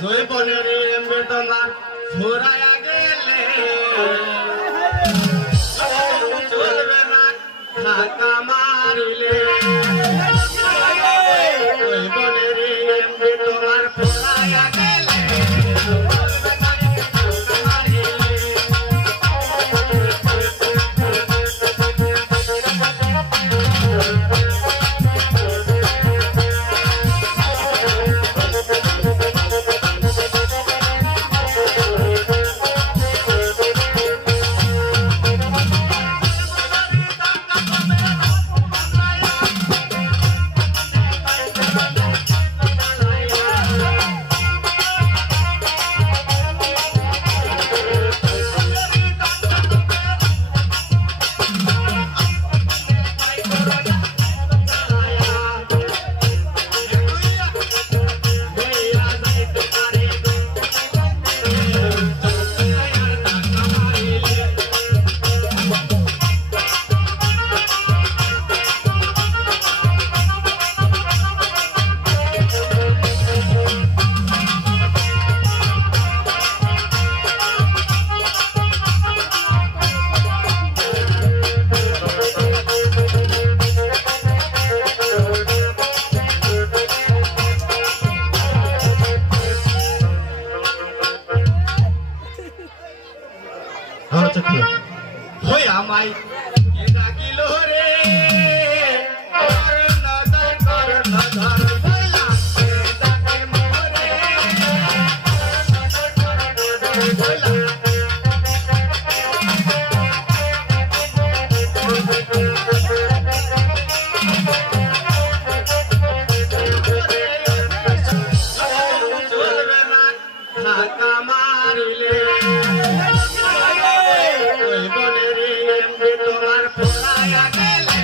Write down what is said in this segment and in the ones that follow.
জয়পনের বেদনা ফুরায়া গেলে চলবে না ঢাকা মারিলে জয়পনের বেদনা ফুরায়া গেলে হই আমায় ডাকিল রে ঢাকা মারিলে তোমার ফুরায়া গেলে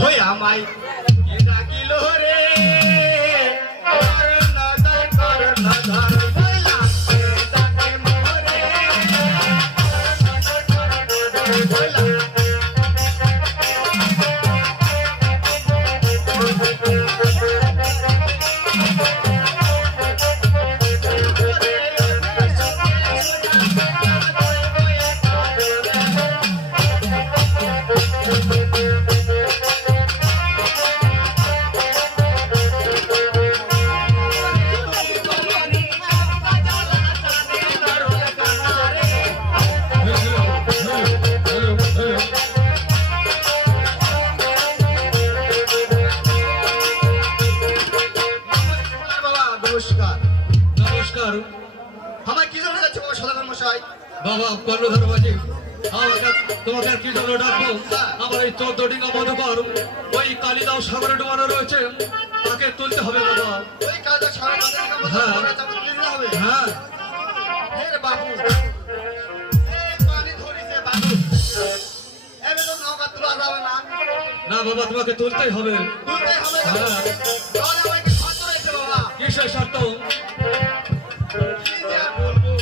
হই আমায় ডাকিল রে নমস্কার নমস্কার আমার কি জন্য যাচ্ছে বাবা সদাগর মশাই? বাবা কর্ণধর বাজি আমাকে তোমাকে আর কি জন্য ডাকবো? আমার এই 14 ডিঙা মধুকর ওই কালিদাও সাগরে ডুবানো রয়েছে, তাকে তুলতে হবে বাবা। ওই কাজটা সারা হ্যাঁ। হবে। হ্যাঁ হে বাবু, এই পানি ধরিছে বাবু, এবে তো নৌকা তোলা যাবে না। না বাবা, তোমাকে তুলতেই হবে। তুলতে হবে। হ্যাঁ। তাহলে আমার কি শর্ত রয়েছে বাবা? কিসের শর্ত? কি যে আর বলবো,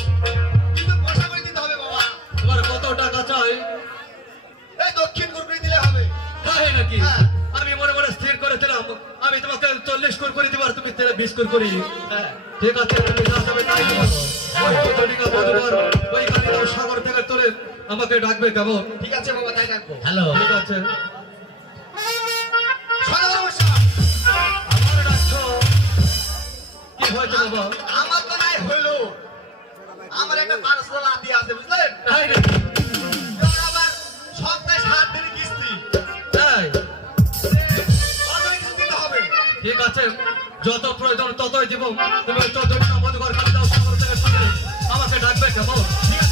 কিন্তু পয়সা করে দিতে হবে বাবা। তোমার কত টাকা চাই? এই দক্ষিণ গুরগুরি দিলে হবে। তাই নাকি? হ্যাঁ। আমি মনে মনে স্থির করেছিলাম বিস্কুট করে দিবার, তুমি তেলে বিস্কুট করি। ঠিক আছে, তুমি যা যাবে তাই করো। ওই 14 ডিঙ্গা মধুকর ওই কালিদাও সাগর থেকে তোলে আমাকে ডাকবে, কেমন? ঠিক আছে বাবা, তাই ডাকবো। হ্যালো, ঠিক আছে। সদর মশাই, আমার ডাকছো, কি হয়েছে বাবা? আমার তো নাই হইলো, আমার একটা পার্সোনাল আদি আছে, বুঝলেন? তাই রে, এবার আবার সপ্তাহে 7 দিন কিস্তি, তাই? অনেক কিছু দিতে হবে। ঠিক আছে, যত প্রয়োজন ততই দিব। তুমি ওই 14 ডিঙ্গা মধুকর কালিদাও সাগর থেকে তোলে আমাকে ডাকবে, কেমন? ঠিক আছে